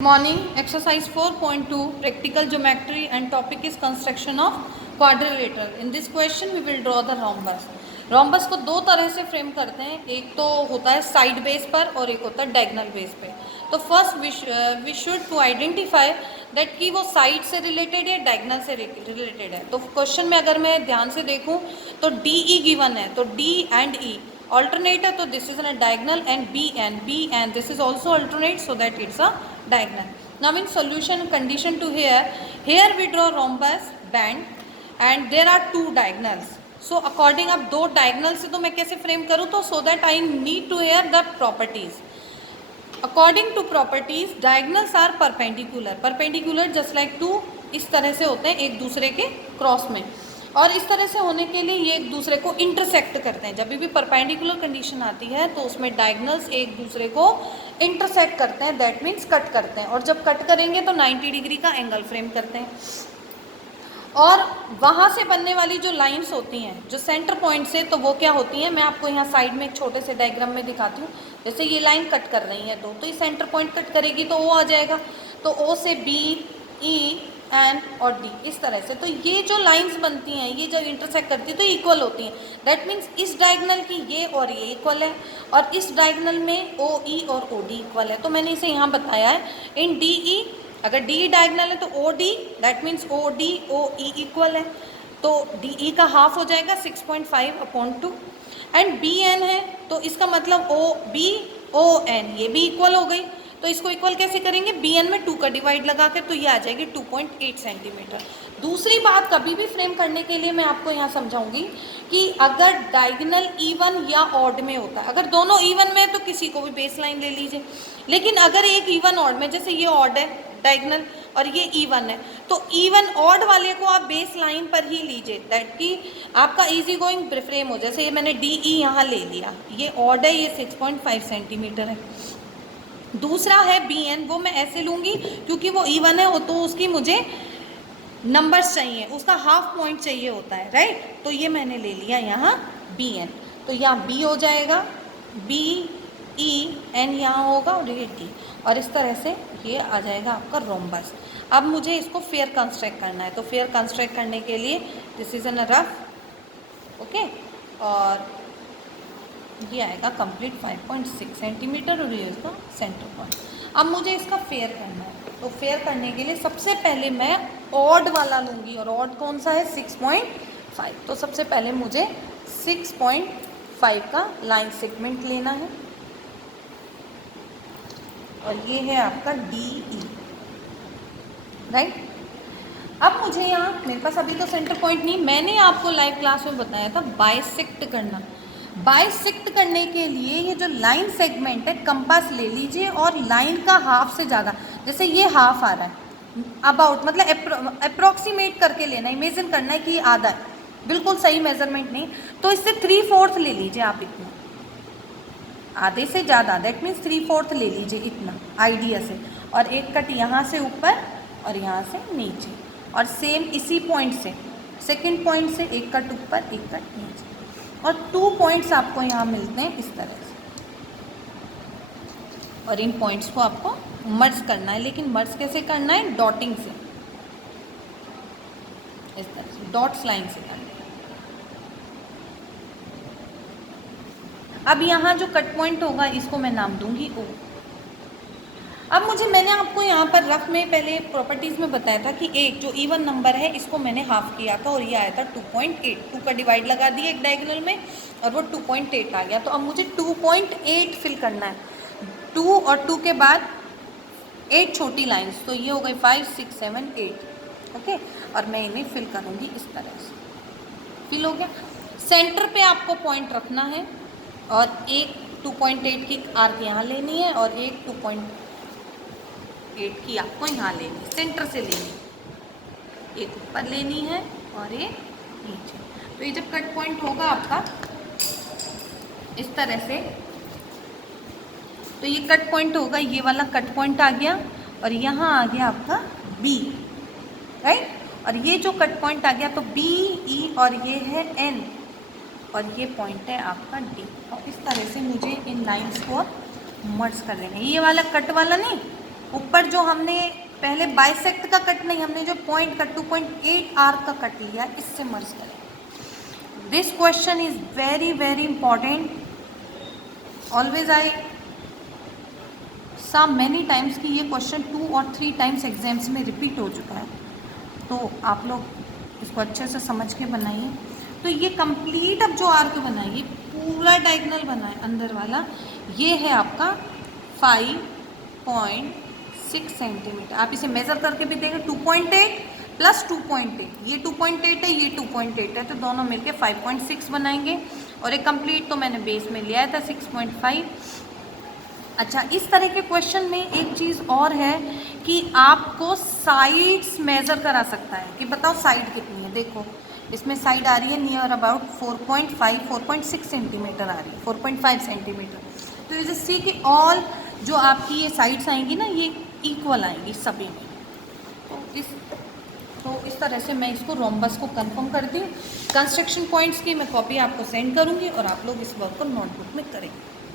Morning, exercise 4.2, practical geometry, and topic is construction of quadrilateral. In this question we will draw the rhombus. rhombus को दो तरह से frame करते हैं, एक तो होता है साइड बेस पर और एक होता है डायगोनल बेस पे. तो first we should to identify that कि वो साइड से रिलेटेड है डायगोनल से रिलेटेड है. तो क्वेश्चन में अगर मैं ध्यान से देखूं तो डी ई गिवन है, तो डी एंड ई alternate है, तो this is a diagonal, and B and this is also alternate, so that it's a diagonal. Now in solution condition to here we draw rhombus band and there are two diagonals. So according अब दो diagonal से तो मैं कैसे frame करूँ, तो so that I need to here the properties. According to properties diagonals are perpendicular just like two. इस तरह से होते हैं एक दूसरे के क्रॉस में, और इस तरह से होने के लिए ये एक दूसरे को इंटरसेक्ट करते हैं. जब भी परपेंडिकुलर कंडीशन आती है तो उसमें डायगोनल्स एक दूसरे को इंटरसेक्ट करते हैं, दैट मीन्स कट करते हैं. और जब कट करेंगे तो 90 डिग्री का एंगल फ्रेम करते हैं. और वहाँ से बनने वाली जो लाइंस होती हैं जो सेंटर पॉइंट से, तो वो क्या होती हैं, मैं आपको यहाँ साइड में एक छोटे से डायग्राम में दिखाती हूँ. जैसे ये लाइन कट कर रही है दो, तो ये सेंटर पॉइंट कट करेगी तो ओ आ जाएगा. तो ओ से बी, ई, एन और डी, इस तरह से. तो ये जो लाइंस बनती हैं ये जब इंटरसेक्ट करती है तो इक्वल होती हैं. दैट मीन्स इस डायगोनल की ये और ये इक्वल है, और इस डायगोनल में ओ ई और ओ डी इक्वल है. तो मैंने इसे यहाँ बताया है इन डी ई. अगर डी ई डायगोनल है तो O D, that means O D O E equal है. तो डी ई का हाफ हो जाएगा 6.5/2. एंड बी एन है तो इसका मतलब ओ बी ओ एन, ये भी इक्वल हो गई. तो इसको इक्वल कैसे करेंगे, बी एन में 2 का डिवाइड लगाकर, तो ये आ जाएगी 2.8 सेंटीमीटर. दूसरी बात, कभी भी फ्रेम करने के लिए मैं आपको यहाँ समझाऊंगी कि अगर डायगोनल इवन या ऑड में होता है, अगर दोनों इवन में है तो किसी को भी बेस लाइन ले लीजिए. लेकिन अगर एक इवन ऑड में, जैसे ये ऑड है डायगोनल और ये इवन है, तो इवन ऑड वाले को आप बेस लाइन पर ही लीजिए, दैट कि आपका इजी गोइंग फ्रेम हो. जैसे ये मैंने डी ई यहाँ ले लिया, ये ऑड है, ये 6.5 सेंटीमीटर है. दूसरा है बी एन, वो मैं ऐसे लूँगी क्योंकि वो इवन है, तो उसकी मुझे नंबर्स चाहिए, उसका हाफ पॉइंट चाहिए होता है, राइट. तो ये मैंने ले लिया यहाँ बी एन. तो यहाँ बी हो जाएगा, बी ई एन यहाँ होगा और ये डी, और इस तरह से ये आ जाएगा आपका रोम्बस. अब मुझे इसको फेयर कंस्ट्रक्ट करना है. तो फेयर कंस्ट्रक्ट करने के लिए this is an rough, okay, और ये आएगा कंप्लीट 5.6 सेंटीमीटर और ये इसका सेंटर पॉइंट. अब मुझे इसका फेयर करना है. तो फेयर करने के लिए सबसे पहले मैं ऑड वाला लूँगी, और ऑड कौन सा है, 6.5. तो सबसे पहले मुझे 6.5 का लाइन सेगमेंट लेना है, और ये है आपका डी ई, राइट. अब मुझे यहाँ, मेरे पास अभी तो सेंटर पॉइंट नहीं, मैंने आपको लाइव क्लास में बताया था बाइसेक्ट करना. बाइसेक्ट करने के लिए ये जो लाइन सेगमेंट है, कंपास ले लीजिए और लाइन का हाफ से ज़्यादा, जैसे ये हाफ आ रहा है अबाउट, मतलब अप्रॉक्सीमेट करके लेना, इमेजिन करना है कि ये आधा है, बिल्कुल सही मेजरमेंट नहीं. तो इससे 3/4 ले लीजिए आप, इतना, आधे से ज़्यादा, दैट मीन्स 3/4 ले लीजिए इतना आइडिया से. और एक कट यहाँ से ऊपर और यहाँ से नीचे, और सेम इसी पॉइंट से, सेकेंड पॉइंट से एक कट ऊपर एक कट नीचे, और 2 पॉइंट्स आपको यहाँ मिलते हैं इस तरह से. और इन पॉइंट्स को आपको मर्ज करना है, लेकिन मर्ज कैसे करना है, डॉटिंग से, इस तरह से डॉट्स लाइन से करना है. अब यहाँ जो कट पॉइंट होगा इसको मैं नाम दूंगी ओ. अब मैंने आपको यहाँ पर रफ में पहले प्रॉपर्टीज़ में बताया था कि एक जो इवन नंबर है इसको मैंने हाफ किया था, और ये आया था 2.8. 2 का डिवाइड लगा दिया एक डायगोनल में और वो 2.8 आ गया. तो अब मुझे 2.8 फिल करना है. 2 और 2 के बाद 8 छोटी लाइंस, तो ये हो गई 5, 6, 7, 8, ओके. और मैं इन्हें फिल करूँगी इस तरह से. फिल हो गया. सेंटर पे आपको पॉइंट रखना है, और एक 2.8 की आर्क यहाँ लेनी है, और एक 2.8 की आपको यहाँ लेनी है, सेंटर से लेनी है, एक ऊपर लेनी है और एक नीचे. तो ये जब कट पॉइंट होगा आपका इस तरह से, तो ये कट पॉइंट होगा, ये वाला कट पॉइंट आ गया, और यहाँ आ गया आपका बी, राइट. और ये जो कट पॉइंट आ गया, तो बी ई, और ये है एन, और ये पॉइंट है आपका डी. और इस तरह से मुझे इन लाइंस को मर्ज कर देंगे. ये वाला कट वाला नहीं, ऊपर जो हमने पहले बाइसेक्ट का कट नहीं, हमने जो पॉइंट कट 2.8 आर्क का कट लिया, इससे मर्ज करें। This question is very very important. Always I सा मैनी टाइम्स कि ये क्वेश्चन 2 और 3 टाइम्स एग्जाम्स में रिपीट हो चुका है, तो आप लोग इसको अच्छे से समझ के बनाइए। तो ये कंप्लीट अब जो आर्क बनाइए, पूरा डायगोनल बनाए अंदर वाला, ये है आपका 5.6 सेंटीमीटर। आप इसे मेज़र करके भी देखें, 2.8 प्लस 2.8, ये 2.8 है, ये 2.8 है, तो दोनों मिलके 5.6 बनाएंगे। और एक कंप्लीट तो मैंने बेस में लिया था 6.5। अच्छा, इस तरह के क्वेश्चन में एक चीज़ और है कि आपको साइड्स मेज़र करा सकता है कि बताओ साइड कितनी है। देखो इसमें साइड आ रही है नियर अबाउट 4.6 सेंटीमीटर आ रही है, 4.5 सेंटीमीटर। तो यू जस्ट सी कि ऑल जो आपकी ये साइड्स आएंगी ना, ये इक्वल आएंगी सभी में। तो इस तरह से मैं इसको रोम्बस को कंफर्म करती हूँ। कंस्ट्रक्शन पॉइंट्स की मैं कॉपी आपको सेंड करूँगी और आप लोग इस वर्क को नोटबुक में करेंगे।